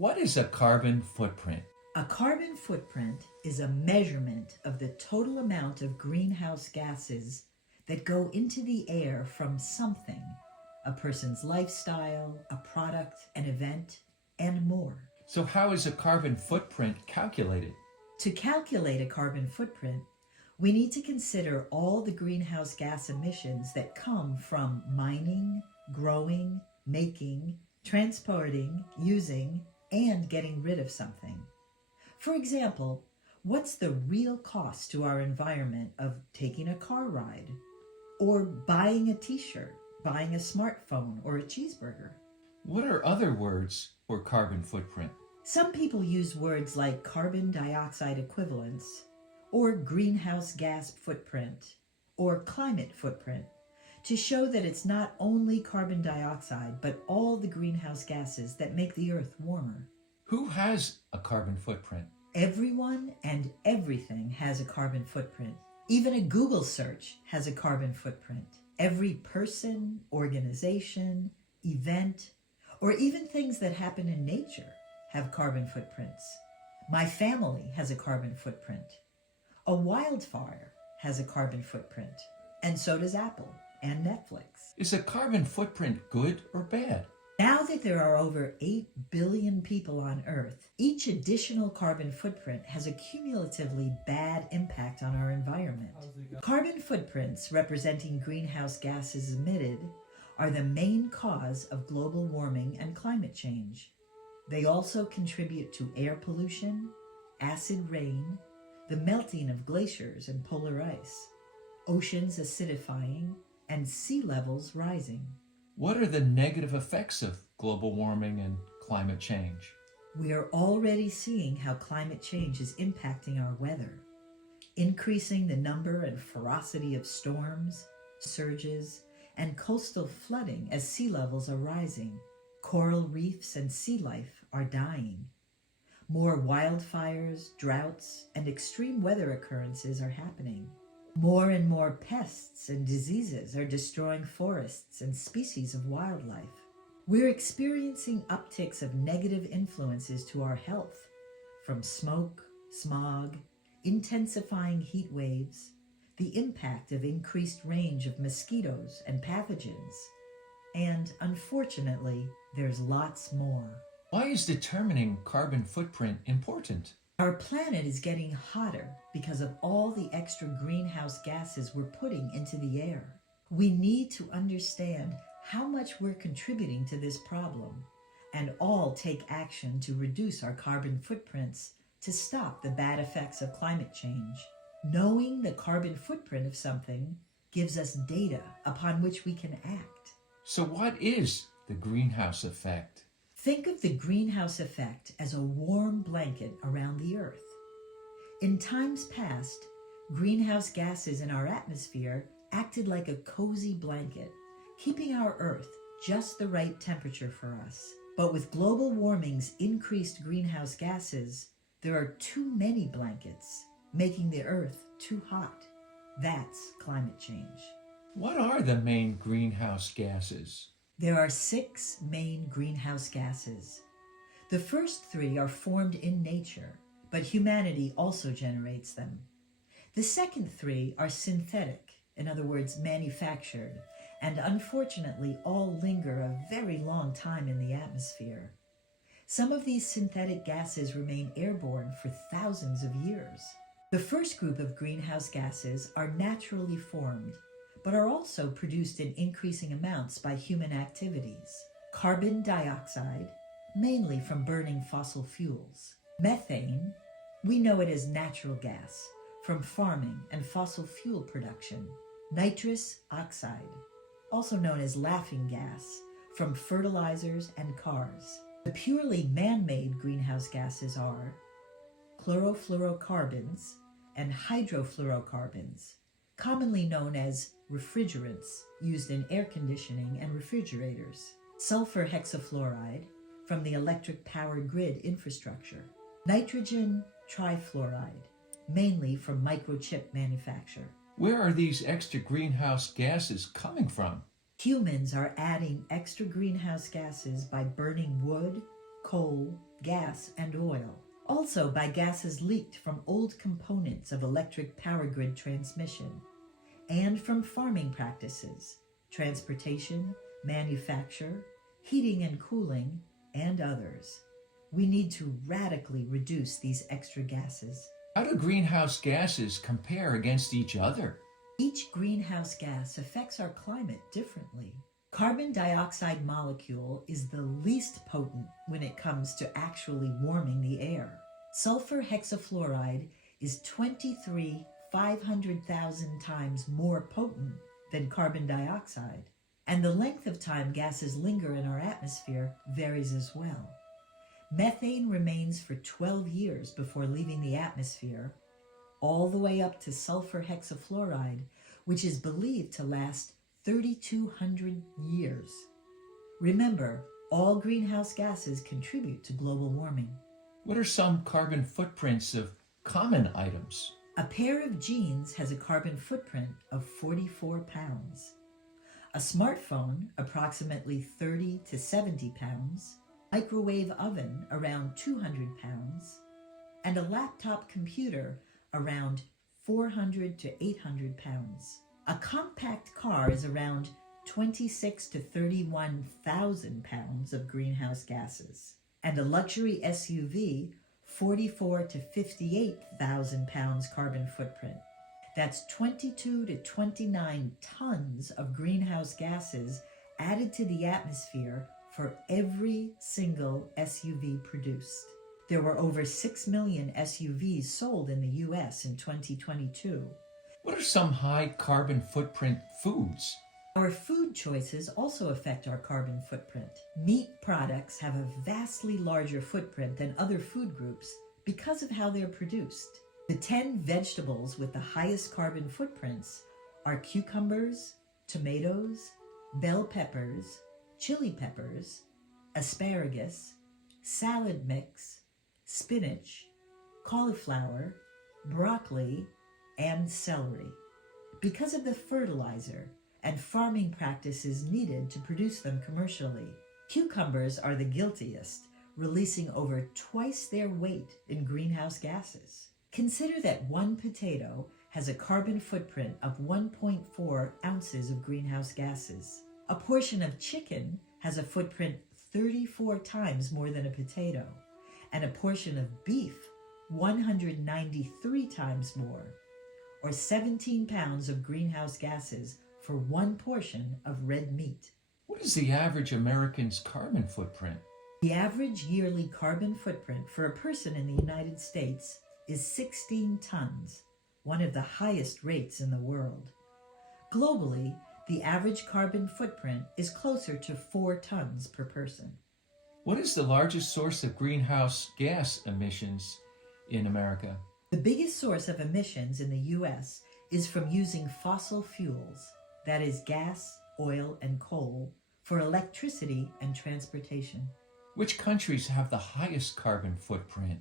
What is a carbon footprint? A carbon footprint is a measurement of the total amount of greenhouse gases that go into the air from something, a person's lifestyle, a product, an event, and more. So, how is a carbon footprint calculated? To calculate a carbon footprint, we need to consider all the greenhouse gas emissions that come from mining, growing, making, transporting, using, and getting rid of something. For example, what's the real cost to our environment of taking a car ride, or buying a t-shirt, buying a smartphone, or a cheeseburger? What are other words for carbon footprint? Some people use words like carbon dioxide equivalence, or greenhouse gas footprint, or climate footprint, to show that it's not only carbon dioxide, but all the greenhouse gases that make the earth warmer. Who has a carbon footprint? Everyone and everything has a carbon footprint. Even a Google search has a carbon footprint. Every person, organization, event, or even things that happen in nature have carbon footprints. My family has a carbon footprint. A wildfire has a carbon footprint, and so does Apple and Netflix. Is a carbon footprint good or bad? Now that there are over 8 billion people on Earth, each additional carbon footprint has a cumulatively bad impact on our environment. Carbon footprints representing greenhouse gases emitted are the main cause of global warming and climate change. They also contribute to air pollution, acid rain, the melting of glaciers and polar ice, oceans acidifying, and sea levels rising. What are the negative effects of global warming and climate change? We are already seeing how climate change is impacting our weather, increasing the number and ferocity of storms, surges, and coastal flooding as sea levels are rising. Coral reefs and sea life are dying. More wildfires, droughts, and extreme weather occurrences are happening. More and more pests and diseases are destroying forests and species of wildlife. We're experiencing upticks of negative influences to our health, from smoke, smog, intensifying heat waves, the impact of increased range of mosquitoes and pathogens, and unfortunately, there's lots more. Why is determining carbon footprint important? Our planet is getting hotter because of all the extra greenhouse gases we're putting into the air. We need to understand how much we're contributing to this problem and all take action to reduce our carbon footprints to stop the bad effects of climate change. Knowing the carbon footprint of something gives us data upon which we can act. So, what is the greenhouse effect? Think of the greenhouse effect as a warm blanket around the Earth. In times past, greenhouse gases in our atmosphere acted like a cozy blanket, keeping our Earth just the right temperature for us. But with global warming's increased greenhouse gases, there are too many blankets, making the Earth too hot. That's climate change. What are the main greenhouse gases? There are 6 main greenhouse gases. The first 3 are formed in nature, but humanity also generates them. The second 3 are synthetic, in other words, manufactured, and unfortunately all linger a very long time in the atmosphere. Some of these synthetic gases remain airborne for thousands of years. The first group of greenhouse gases are naturally formed, but are also produced in increasing amounts by human activities. Carbon dioxide, mainly from burning fossil fuels. Methane, we know it as natural gas, from farming and fossil fuel production. Nitrous oxide, also known as laughing gas, from fertilizers and cars. The purely man-made greenhouse gases are chlorofluorocarbons and hydrofluorocarbons, commonly known as refrigerants used in air conditioning and refrigerators. Sulfur hexafluoride from the electric power grid infrastructure. Nitrogen trifluoride, mainly from microchip manufacture. Where are these extra greenhouse gases coming from? Humans are adding extra greenhouse gases by burning wood, coal, gas, and oil. Also by gases leaked from old components of electric power grid transmission, and from farming practices, transportation, manufacture, heating and cooling, and others. We need to radically reduce these extra gases. How do greenhouse gases compare against each other? Each greenhouse gas affects our climate differently. Carbon dioxide molecule is the least potent when it comes to actually warming the air. Sulfur hexafluoride is 23 500,000 times more potent than carbon dioxide, and the length of time gases linger in our atmosphere varies as well. Methane remains for 12 years before leaving the atmosphere, all the way up to sulfur hexafluoride, which is believed to last 3,200 years. Remember, all greenhouse gases contribute to global warming. What are some carbon footprints of common items? A pair of jeans has a carbon footprint of 44 pounds. A smartphone, approximately 30 to 70 pounds. Microwave oven, around 200 pounds. And a laptop computer, around 400 to 800 pounds. A compact car is around 26 to 31,000 pounds of greenhouse gases. And a luxury SUV, 44 to 58,000 pounds carbon footprint. That's 22 to 29 tons of greenhouse gases added to the atmosphere for every single SUV produced. There were over 6 million SUVs sold in the US in 2022. What are some high carbon footprint foods? Our food choices also affect our carbon footprint. Meat products have a vastly larger footprint than other food groups because of how they're produced. The 10 vegetables with the highest carbon footprints are cucumbers, tomatoes, bell peppers, chili peppers, asparagus, salad mix, spinach, cauliflower, broccoli, and celery. Because of the fertilizer and farming practices needed to produce them commercially, cucumbers are the guiltiest, releasing over twice their weight in greenhouse gases. Consider that one potato has a carbon footprint of 1.4 ounces of greenhouse gases. A portion of chicken has a footprint 34 times more than a potato, and a portion of beef 193 times more, or 17 pounds of greenhouse gases for one portion of red meat. What is the average American's carbon footprint? The average yearly carbon footprint for a person in the United States is 16 tons, one of the highest rates in the world. Globally, the average carbon footprint is closer to 4 tons per person. What is the largest source of greenhouse gas emissions in America? The biggest source of emissions in the U.S. is from using fossil fuels, that is gas, oil, and coal, for electricity and transportation. Which countries have the highest carbon footprint?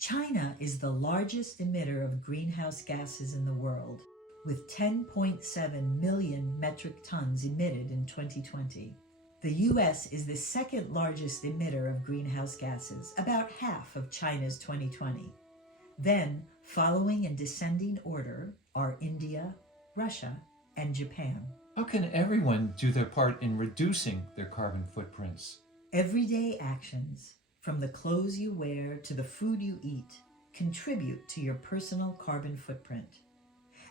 China is the largest emitter of greenhouse gases in the world, with 10.7 million metric tons emitted in 2020. The U.S. is the second largest emitter of greenhouse gases, about half of China's 2020. Then, following in descending order, are India, Russia, and Japan. How can everyone do their part in reducing their carbon footprints? Everyday actions, from the clothes you wear to the food you eat, contribute to your personal carbon footprint.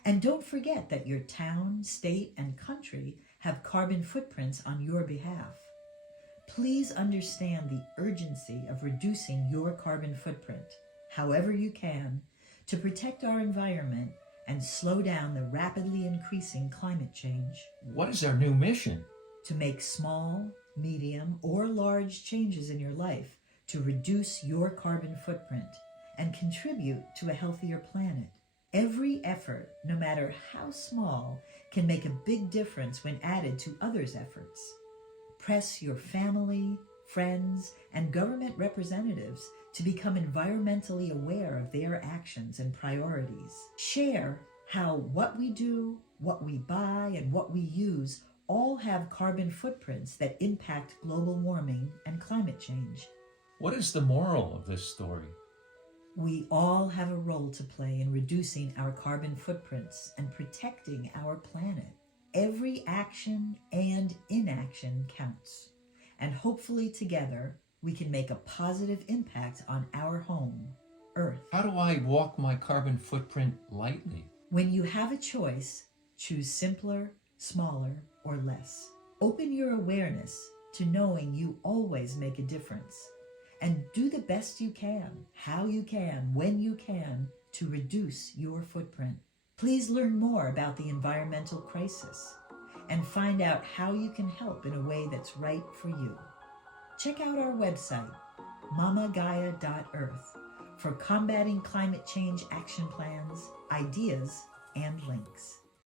And don't forget that your town, state, and country have carbon footprints on your behalf. Please understand the urgency of reducing your carbon footprint, however you can, to protect our environment and slow down the rapidly increasing climate change. What is our new mission? To make small, medium, or large changes in your life to reduce your carbon footprint and contribute to a healthier planet. Every effort, no matter how small, can make a big difference when added to others' efforts. Press your family, friends, and government representatives to become environmentally aware of their actions and priorities. Share how what we do, what we buy, and what we use all have carbon footprints that impact global warming and climate change. What is the moral of this story? We all have a role to play in reducing our carbon footprints and protecting our planet. Every action and inaction counts, and hopefully together we can make a positive impact on our home, Earth. How do I walk my carbon footprint lightly? When you have a choice, choose simpler, smaller, or less. Open your awareness to knowing you always make a difference, and do the best you can, how you can, when you can, to reduce your footprint. Please learn more about the environmental crisis and find out how you can help in a way that's right for you. Check out our website, mamagaia.earth, for combating climate change action plans, ideas, and links.